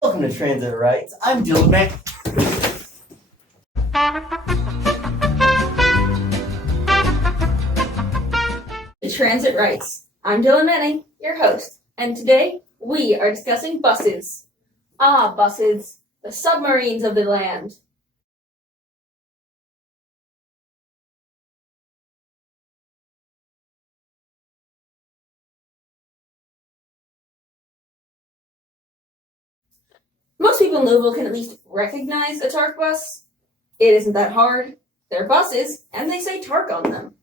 Welcome to Transit Rights. I'm Dylan Mack. The Transit Rights. I'm Dylan Manning, your host, and today we are discussing buses. Ah, buses, the submarines of the land. Most people in Louisville can at least recognize a TARC bus. It isn't that hard. They're buses, and they say TARC on them.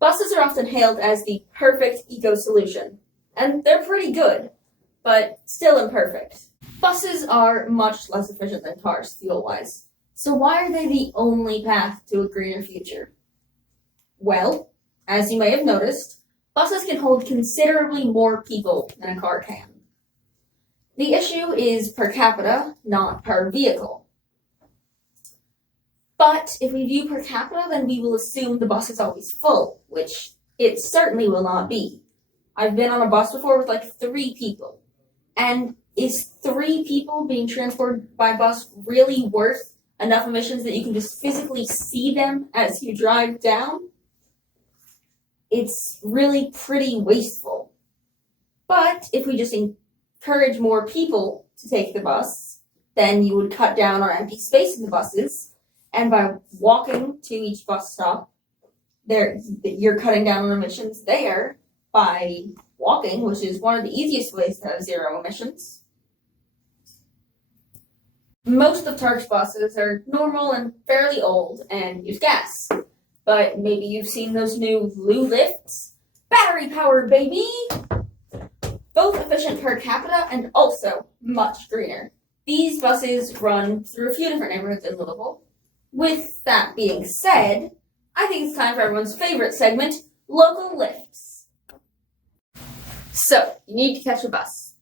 Buses are often hailed as the perfect eco-solution, and they're pretty good, but still imperfect. Buses are much less efficient than cars fuel-wise, so why are they the only path to a greener future? Well, as you may have noticed, buses can hold considerably more people than a car can. The issue is per capita, not per vehicle. But if we view per capita, then we will assume the bus is always full, which it certainly will not be. I've been on a bus before with like 3 people. And is 3 people being transported by bus really worth enough emissions that you can just physically see them as you drive down? It's really pretty wasteful. But if we just encourage more people to take the bus, then you would cut down on empty space in the buses. And by walking to each bus stop, you're cutting down on emissions there by walking, which is one of the easiest ways to have zero emissions. Most of TARC's buses are normal and fairly old and use gas. But maybe you've seen those new Lou lifts. Battery powered, baby! Both efficient per capita and also much greener. These buses run through a few different neighborhoods in Louisville. With that being said, I think it's time for everyone's favorite segment, local lifts. So, you need to catch a bus.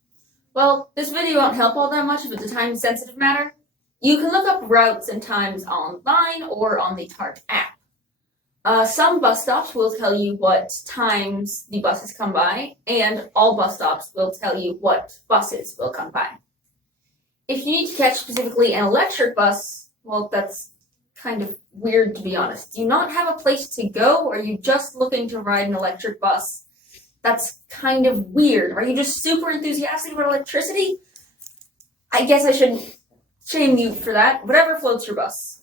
Well, this video won't help all that much if it's a time-sensitive matter. You can look up routes and times online or on the TARC app. Some bus stops will tell you what times the buses come by, and all bus stops will tell you what buses will come by. If you need to catch specifically an electric bus, well, that's kind of weird, to be honest. Do you not have a place to go, or are you just looking to ride an electric bus? That's kind of weird. Are you just super enthusiastic about electricity? I guess I shouldn't shame you for that. Whatever floats your bus.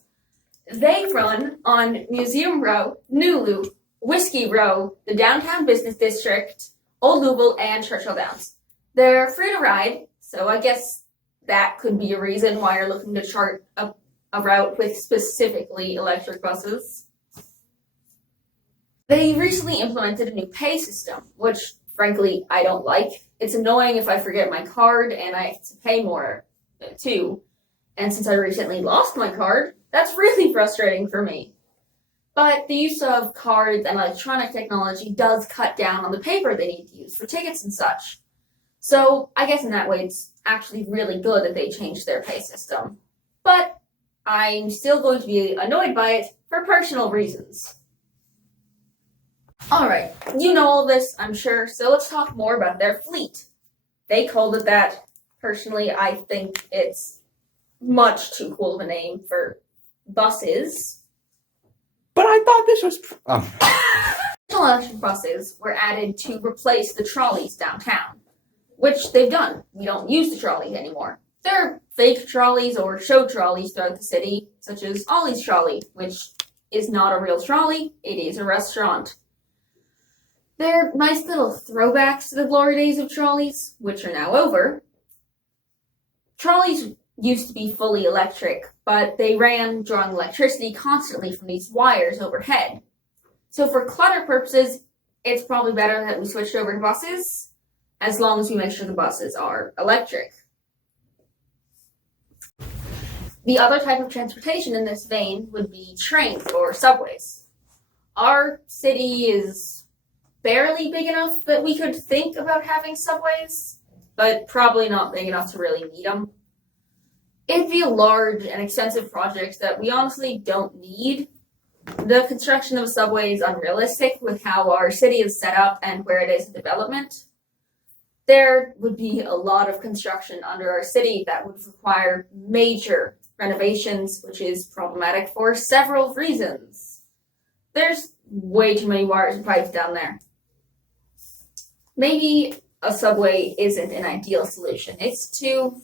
They run on Museum Row, New Loop, Whiskey Row, the Downtown Business District, Old Louisville, and Churchill Downs. They're free to ride, so I guess that could be a reason why you're looking to chart a route with specifically electric buses. They recently implemented a new pay system, which, frankly, I don't like. It's annoying if I forget my card and I have to pay more, too. And since I recently lost my card, that's really frustrating for me. But the use of cards and electronic technology does cut down on the paper they need to use for tickets and such. So I guess in that way, it's actually really good that they changed their pay system. But I'm still going to be annoyed by it for personal reasons. Alright, you know all this, I'm sure, so let's talk more about their fleet. They called it that. Personally, I think it's much too cool of a name for buses. But I thought this was... Electric buses were added to replace the trolleys downtown, which they've done. We don't use the trolleys anymore. There are fake trolleys or show trolleys throughout the city, such as Ollie's Trolley, which is not a real trolley, it is a restaurant. They're nice little throwbacks to the glory days of trolleys, which are now over. Trolleys used to be fully electric, but they ran drawing electricity constantly from these wires overhead. So for clutter purposes, it's probably better that we switched over to buses, as long as we make sure the buses are electric. The other type of transportation in this vein would be trains or subways. Our city is barely big enough that we could think about having subways, but probably not big enough to really need them. It'd be a large and expensive project that we honestly don't need. The construction of a subway is unrealistic with how our city is set up and where it is in development. there would be a lot of construction under our city that would require major renovations, which is problematic for several reasons. There's way too many wires and pipes down there. Maybe a subway isn't an ideal solution. It's too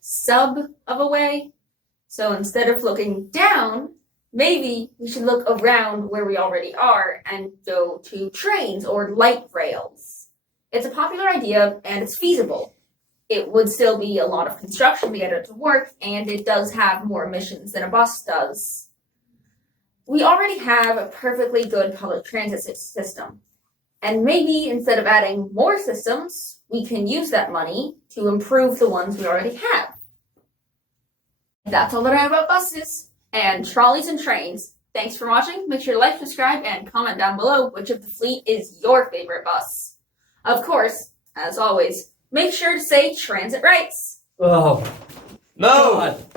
sub of a way. So instead of looking down, maybe we should look around where we already are and go to trains or light rails. It's a popular idea and it's feasible. It would still be a lot of construction to get it to work, and it does have more emissions than a bus does. We already have a perfectly good public transit system. And maybe instead of adding more systems, we can use that money to improve the ones we already have. That's all that I know about buses and trolleys and trains. Thanks for watching. Make sure to like, subscribe, and comment down below which of the fleet is your favorite bus. Of course, as always, make sure to say transit rights. Oh, No! God.